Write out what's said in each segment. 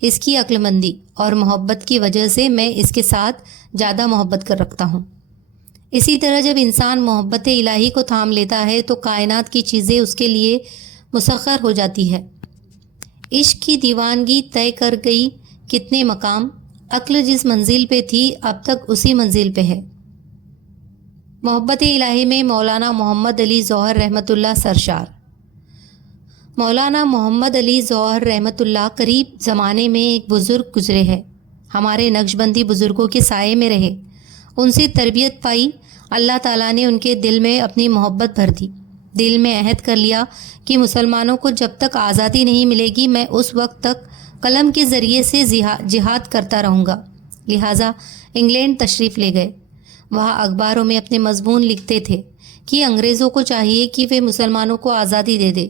اس کی عقل مندی اور محبت کی وجہ سے میں اس کے ساتھ زیادہ محبت کر رکھتا ہوں۔ اسی طرح جب انسان محبت الہی کو تھام لیتا ہے تو کائنات کی چیزیں اس کے لیے مسخر ہو جاتی ہے۔ عشق کی دیوانگی طے کر گئی کتنے مقام، عقل جس منزل پہ تھی اب تک اسی منزل پہ ہے۔ محبت الہی میں مولانا محمد علی ظہر رحمۃ اللہ سرشار۔ مولانا محمد علی ظہر رحمۃ اللہ قریب زمانے میں ایک بزرگ گزرے ہیں۔ ہمارے نقش بندی بزرگوں کے سائے میں رہے، ان سے تربیت پائی۔ اللہ تعالیٰ نے ان کے دل میں اپنی محبت بھر دی۔ دل میں عہد کر لیا کہ مسلمانوں کو جب تک آزادی نہیں ملے گی میں اس وقت تک قلم کے ذریعے سے جہاد کرتا رہوں گا۔ لہٰذا انگلینڈ تشریف لے گئے۔ وہاں اخباروں میں اپنے مضمون لکھتے تھے کہ انگریزوں کو چاہیے کہ وہ مسلمانوں کو آزادی دے دے۔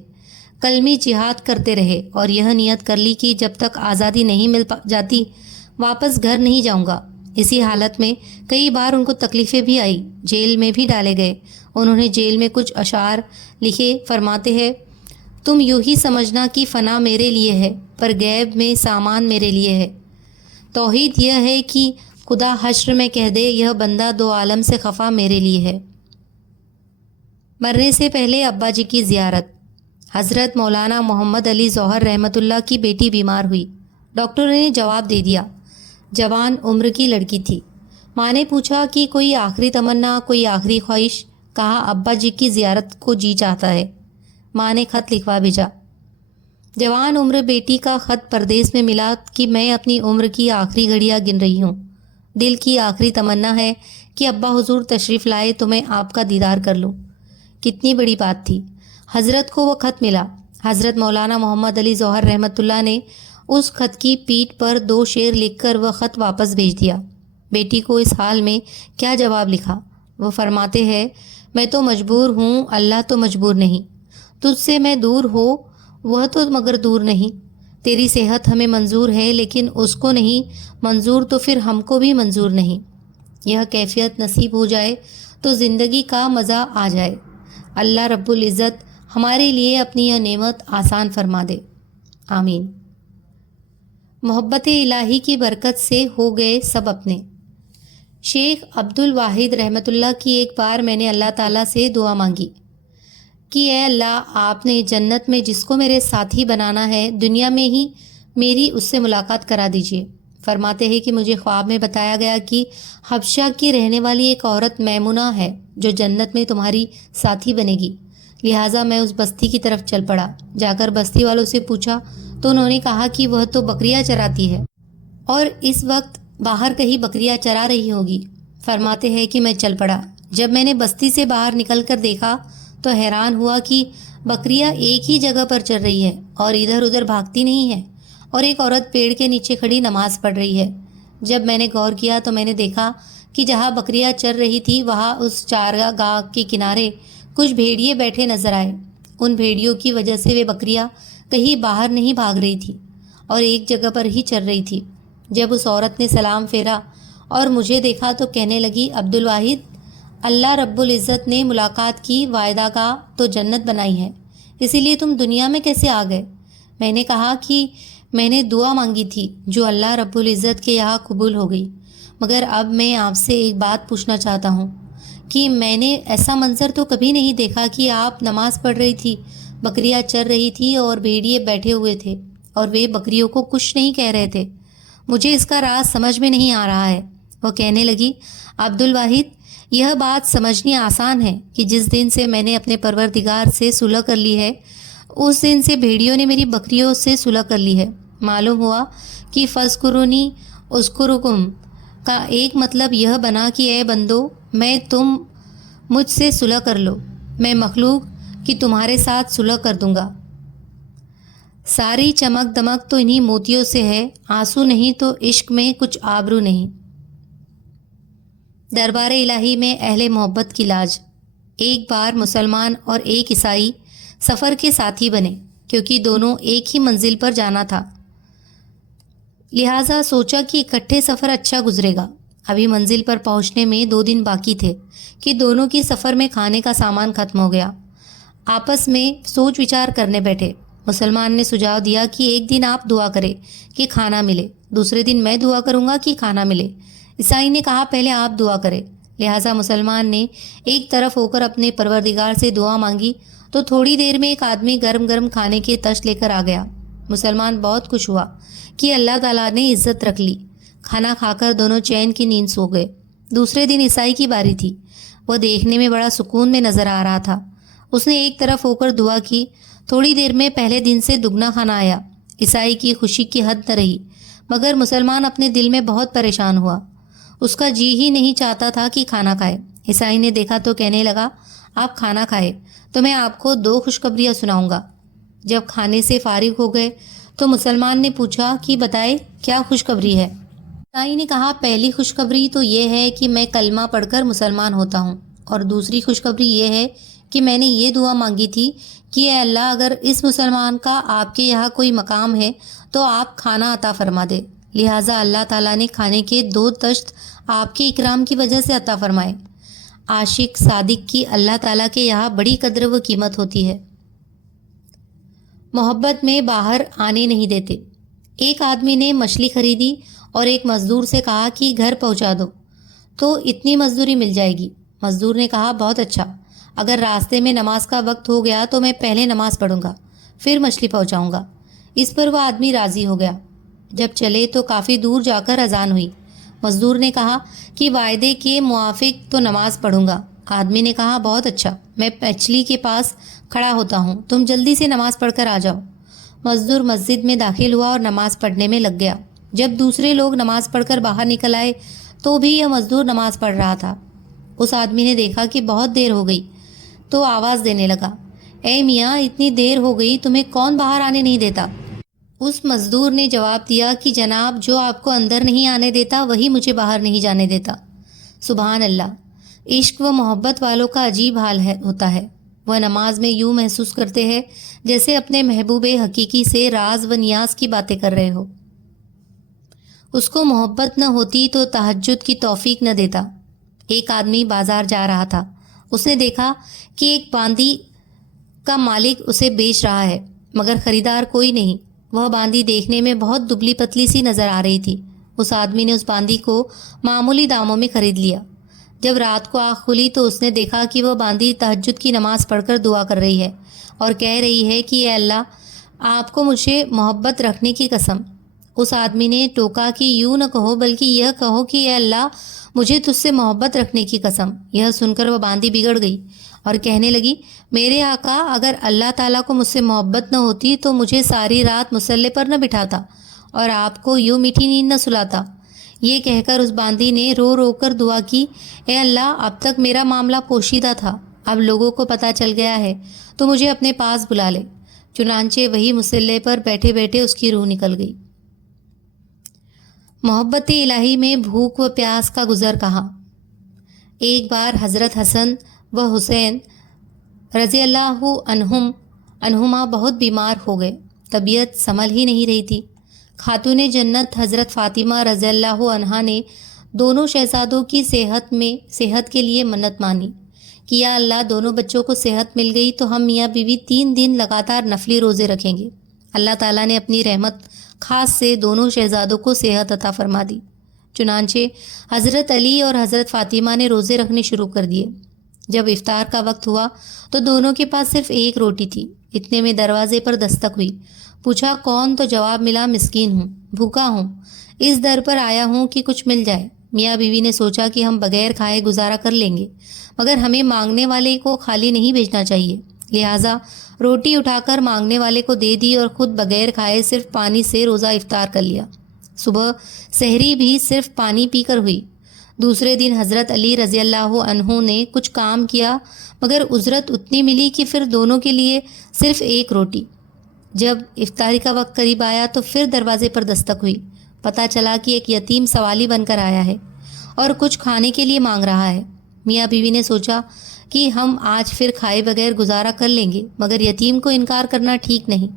کلمی جہاد کرتے رہے اور یہ نیت کر لی کہ جب تک آزادی نہیں مل جاتی واپس گھر نہیں جاؤں گا۔ اسی حالت میں کئی بار ان کو تکلیفیں بھی آئی، جیل میں بھی ڈالے گئے۔ انہوں نے جیل میں کچھ اشعار لکھے، فرماتے ہیں، تم یوں ہی سمجھنا کہ فنا میرے لیے ہے پر غیب میں سامان میرے لیے ہے۔ توحید یہ ہے کہ خدا حشر میں کہہ دے یہ بندہ دو عالم سے خفا میرے لیے ہے۔ مرنے سے پہلے ابا جی کی زیارت۔ حضرت مولانا محمد علی ظہر رحمۃ اللہ کی بیٹی بیمار ہوئی۔ ڈاکٹر نے جواب دے دیا، جوان عمر کی لڑکی تھی۔ ماں نے پوچھا کہ کوئی آخری تمنا، کوئی آخری خواہش؟ کہا ابا جی کی زیارت کو جی چاہتا ہے۔ ماں نے خط لکھوا بھیجا۔ جوان عمر بیٹی کا خط پردیس میں ملا کہ میں اپنی عمر کی آخری گھڑیاں گن رہی ہوں۔ دل کی آخری تمنا ہے کہ ابا حضور تشریف لائے تو میں آپ کا دیدار کر لوں۔ کتنی بڑی بات تھی۔ حضرت کو وہ خط ملا۔ حضرت مولانا محمد علی ظہر رحمۃ اللہ نے اس خط کی پیٹھ پر 2 شعر لکھ کر وہ خط واپس بھیج دیا۔ بیٹی کو اس حال میں کیا جواب لکھا؟ وہ فرماتے ہیں، میں تو مجبور ہوں، اللہ تو مجبور نہیں۔ تجھ سے میں دور ہو، وہ تو مگر دور نہیں۔ تیری صحت ہمیں منظور ہے لیکن اس کو نہیں منظور تو پھر ہم کو بھی منظور نہیں۔ یہ کیفیت نصیب ہو جائے تو زندگی کا مزہ آ جائے۔ اللہ رب العزت ہمارے لیے اپنی یہ نعمت آسان فرما دے، آمین۔ محبت الہی کی برکت سے ہو گئے سب اپنے۔ شیخ عبد الواحد رحمۃ اللہ کی ایک بار میں نے اللہ تعالیٰ سے دعا مانگی کہ اے اللہ، آپ نے جنت میں جس کو میرے ساتھی بنانا ہے دنیا میں ہی میری اس سے ملاقات کرا دیجیے۔ فرماتے ہیں کہ مجھے خواب میں بتایا گیا کہ حبشہ کی رہنے والی ایک عورت میمونہ ہے جو جنت میں تمہاری ساتھی بنے گی۔ لہٰذا میں اس بستی کی طرف چل پڑا۔ جا کر بستی والوں سے پوچھا تو انہوں نے کہا کہ وہ تو بکریاں چراتی ہے اور اس وقت باہر کہیں بکریاں چرا رہی ہوگی۔ فرماتے ہیں کہ میں چل پڑا۔ جب میں نے بستی سے باہر نکل کر دیکھا تو حیران ہوا کہ بکریاں ایک ہی جگہ پر چر رہی ہے اور ادھر ادھر بھاگتی نہیں ہے، اور ایک عورت پیڑ کے نیچے کھڑی نماز پڑھ رہی ہے۔ جب میں نے غور کیا تو میں نے دیکھا کہ جہاں بکریاں چر رہی تھی وہاں اس چارگاہ کے کنارے کچھ بھیڑیے بیٹھے نظر آئے۔ ان بھیڑیوں کی وجہ سے وہ بکریاں کہیں باہر نہیں بھاگ رہی تھی اور ایک جگہ پر ہی چر رہی تھی۔ جب اس عورت نے سلام پھیرا اور مجھے دیکھا تو کہنے لگی، عبد الواحد، اللہ رب العزت نے ملاقات کی وعدہ گاہ تو جنت بنائی ہے، اسی لیے تم دنیا میں کیسے آ گئے؟ میں نے کہا کہ میں نے دعا مانگی تھی جو اللہ رب العزت کے یہاں قبول ہو گئی، مگر اب میں آپ سے ایک بات پوچھنا چاہتا ہوں کہ میں نے ایسا منظر تو کبھی نہیں دیکھا کہ آپ نماز پڑھ رہی تھی، بکریاں چر رہی تھی اور بھیڑیے بیٹھے ہوئے تھے اور وہ بکریوں کو کچھ نہیں کہہ رہے تھے۔ مجھے اس کا راز سمجھ میں نہیں آ رہا ہے۔ وہ کہنے لگی، عبد الواحد، یہ بات سمجھنی آسان ہے کہ جس دن سے میں نے اپنے پروردگار سے صلح کر لی ہے اس دن سے بھیڑیوں نے میری بکریوں سے صلح کر لی ہے۔ معلوم ہوا کہ فاذکرونی اذکرکم کا ایک مطلب یہ بنا کہ اے بندو، میں تم مجھ سے صلح کر لو، میں مخلوق کہ تمہارے ساتھ صلح کر دوں گا۔ ساری چمک دمک تو انہی موتیوں سے ہے، آنسو نہیں تو عشق میں کچھ آبرو نہیں۔ دربار الہی میں اہل محبت کی لاج۔ ایک بار مسلمان اور ایک عیسائی سفر کے ساتھی بنے کیونکہ دونوں ایک ہی منزل پر جانا تھا، لہٰذا سوچا کہ اکٹھے سفر اچھا گزرے گا۔ ابھی منزل پر پہنچنے میں 2 دن باقی تھے کہ دونوں کی سفر میں کھانے کا سامان ختم ہو گیا۔ آپس میں سوچ وچار کرنے بیٹھے۔ مسلمان نے سجھاؤ دیا کہ ایک دن آپ دعا کریں کہ کھانا ملے، دوسرے دن میں دعا کروں گا کہ کھانا ملے۔ عیسائی نے کہا پہلے آپ دعا کریں۔ لہٰذا مسلمان نے ایک طرف ہو کر اپنے پروردگار سے دعا مانگی تو تھوڑی دیر میں ایک آدمی گرم گرم کھانے کے تش لے کر آ گیا۔ مسلمان بہت خوش ہوا کہ اللہ تعالیٰ نے عزت رکھ لی۔ کھانا کھا کر دونوں چین کی نیند سو گئے۔ دوسرے دن عیسائی کی باری تھی۔ وہ دیکھنے میں بڑا سکون میں نظر آ رہا تھا۔ اس نے ایک طرف ہو کر دعا کی۔ تھوڑی دیر میں پہلے دن سے دگنا کھانا آیا۔ عیسائی کی خوشی کی حد نہ رہی، مگر مسلمان اپنے دل میں بہت پریشان ہوا۔ اس کا جی ہی نہیں چاہتا تھا کہ کھانا کھائے۔ عیسائی نے دیکھا تو کہنے لگا، آپ کھانا کھائے تو میں آپ کو 2 خوشخبریاں سناؤں گا۔ جب کھانے سے فارغ ہو گئے تو مسلمان نے پوچھا کہ بتائے کیا خوشخبری ہے؟ عیسائی نے کہا پہلی خوشخبری تو یہ ہے کہ میں کلمہ پڑھ کر مسلمان ہوتا ہوں، اور دوسری خوشخبری یہ ہے کہ میں نے یہ دعا مانگی تھی کہ اے اللہ اگر اس مسلمان کا آپ کے یہاں کوئی مقام ہے تو آپ کھانا عطا فرما دے، لہٰذا اللہ تعالیٰ نے کھانے کے 2 تشت آپ کے اکرام کی وجہ سے عطا فرمائے۔ عاشق صادق کی اللہ تعالیٰ کے یہاں بڑی قدر و قیمت ہوتی ہے۔ محبت میں باہر آنے نہیں دیتے۔ ایک آدمی نے مچھلی خریدی اور ایک مزدور سے کہا کہ گھر پہنچا دو تو اتنی مزدوری مل جائے گی۔ مزدور نے کہا بہت اچھا، اگر راستے میں نماز کا وقت ہو گیا تو میں پہلے نماز پڑھوں گا پھر مچھلی پہنچاؤں گا۔ اس پر وہ آدمی راضی ہو گیا۔ جب چلے تو کافی دور جا کر اذان ہوئی۔ مزدور نے کہا کہ وعدے کے موافق تو نماز پڑھوں گا۔ آدمی نے کہا بہت اچھا، میں مچھلی کے پاس کھڑا ہوتا ہوں، تم جلدی سے نماز پڑھ کر آ جاؤ۔ مزدور مسجد میں داخل ہوا اور نماز پڑھنے میں لگ گیا۔ جب دوسرے لوگ نماز پڑھ کر باہر نکل آئے تو بھی یہ مزدور نماز پڑھ رہا تھا۔ اس آدمی نے دیکھا کہ بہت دیر ہو گئی تو آواز دینے لگا، اے میاں اتنی دیر ہو گئی، تمہیں کون باہر آنے نہیں دیتا؟ اس مزدور نے جواب دیا کہ جناب جو آپ کو اندر نہیں آنے دیتا وہی مجھے باہر نہیں جانے دیتا۔ سبحان اللہ، عشق و محبت والوں کا عجیب حال ہوتا ہے۔ وہ نماز میں یوں محسوس کرتے ہیں جیسے اپنے محبوب حقیقی سے راز و نیاز کی باتیں کر رہے ہو۔ اس کو محبت نہ ہوتی تو تہجد کی توفیق نہ دیتا۔ ایک آدمی بازار جا رہا تھا۔ اس نے دیکھا کہ ایک باندی کا مالک اسے بیچ رہا ہے مگر خریدار کوئی نہیں۔ وہ باندی دیکھنے میں بہت دبلی پتلی سی نظر آ رہی تھی۔ اس آدمی نے اس باندی کو معمولی داموں میں خرید لیا۔ جب رات کو آنکھ کھلی تو اس نے دیکھا کہ وہ باندی تہجد کی نماز پڑھ کر دعا کر رہی ہے اور کہہ رہی ہے کہ اے اللہ آپ کو مجھے محبت رکھنے کی قسم۔ اس آدمی نے ٹوکا کہ یوں نہ کہو بلکہ یہ کہو کہ اے اللہ مجھے تجھ سے محبت رکھنے کی قسم۔ یہ سن کر وہ باندی بگڑ گئی اور کہنے لگی، میرے آقا اگر اللہ تعالیٰ کو مجھ سے محبت نہ ہوتی تو مجھے ساری رات مصلے پر نہ بٹھاتا اور آپ کو یوں میٹھی نیند نہ سلاتا۔ یہ کہہ کر اس باندی نے رو رو کر دعا کی، اے اللہ اب تک میرا معاملہ پوشیدہ تھا، اب لوگوں کو پتہ چل گیا ہے تو مجھے اپنے پاس بلا لے۔ چنانچہ وہی مصلے پر بیٹھے بیٹھے اس کی روح نکل گئی۔ محبت الہی میں بھوک و پیاس کا گزر کہاں؟ ایک بار حضرت حسن و حسین رضی اللہ عنہما بہت بیمار ہو گئے۔ طبیعت سنبھل ہی نہیں رہی تھی۔ خاتون جنت حضرت فاطمہ رضی اللہ عنہا نے دونوں شہزادوں کی صحت کے لیے منت مانی کہ یا اللہ دونوں بچوں کو صحت مل گئی تو ہم میاں بیوی 3 دن لگاتار نفلی روزے رکھیں گے۔ اللہ تعالیٰ نے اپنی رحمت خاص سے دونوں شہزادوں کو صحت عطا فرما دی۔ چنانچہ حضرت علی اور حضرت فاطمہ نے روزے رکھنے شروع کر دیے۔ جب افطار کا وقت ہوا تو دونوں کے پاس صرف ایک روٹی تھی۔ اتنے میں دروازے پر دستک ہوئی۔ پوچھا کون؟ تو جواب ملا مسکین ہوں، بھوکا ہوں، اس در پر آیا ہوں کہ کچھ مل جائے۔ میاں بیوی نے سوچا کہ ہم بغیر کھائے گزارا کر لیں گے مگر ہمیں مانگنے والے کو خالی نہیں بھیجنا چاہیے، لہٰذا روٹی اٹھا کر مانگنے والے کو دے دی اور خود بغیر کھائے صرف پانی سے روزہ افطار کر لیا۔ صبح سحری بھی صرف پانی پی کر ہوئی۔ دوسرے دن حضرت علی رضی اللہ عنہ نے کچھ کام کیا مگر اجرت اتنی ملی کہ پھر دونوں کے لیے صرف ایک روٹی۔ جب افطاری کا وقت قریب آیا تو پھر دروازے پر دستک ہوئی۔ پتہ چلا کہ ایک یتیم سوالی بن کر آیا ہے اور کچھ کھانے کے لیے مانگ رہا ہے۔ میاں بیوی نے سوچا کہ ہم آج پھر کھائے بغیر گزارا کر لیں گے مگر یتیم کو انکار کرنا ٹھیک نہیں،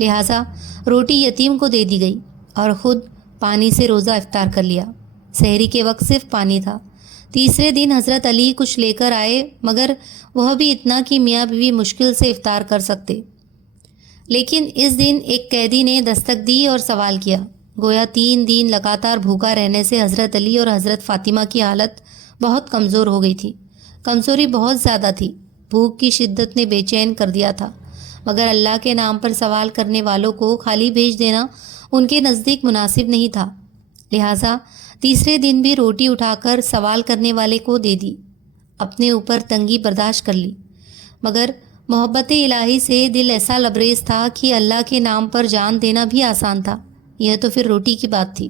لہٰذا روٹی یتیم کو دے دی گئی اور خود پانی سے روزہ افطار کر لیا۔ سحری کے وقت صرف پانی تھا۔ تیسرے دن حضرت علی کچھ لے کر آئے مگر وہ بھی اتنا کہ میاں بیوی مشکل سے افطار کر سکتے۔ لیکن اس دن ایک قیدی نے دستک دی اور سوال کیا۔ گویا 3 دن لگاتار بھوکا رہنے سے حضرت علی اور حضرت فاطمہ کی حالت بہت کمزور ہو گئی تھی۔ کمزوری بہت زیادہ تھی، بھوک کی شدت نے بے چین کر دیا تھا، مگر اللہ کے نام پر سوال کرنے والوں کو خالی بھیج دینا ان کے نزدیک مناسب نہیں تھا، لہٰذا تیسرے دن بھی روٹی اٹھا کر سوال کرنے والے کو دے دی، اپنے اوپر تنگی برداشت کر لی۔ مگر محبت الہی سے دل ایسا لبریز تھا کہ اللہ کے نام پر جان دینا بھی آسان تھا، یہ تو پھر روٹی کی بات تھی۔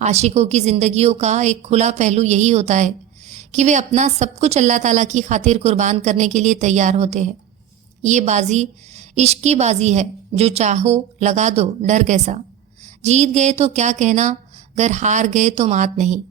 عاشقوں کی زندگیوں کا ایک کھلا پہلو یہی ہوتا ہے کہ وہ اپنا سب کچھ اللہ تعالیٰ کی خاطر قربان کرنے کے لیے تیار ہوتے ہیں۔ یہ بازی عشق کی بازی ہے، جو چاہو لگا دو، ڈر کیسا؟ جیت گئے تو کیا کہنا، گر ہار گئے تو مات نہیں۔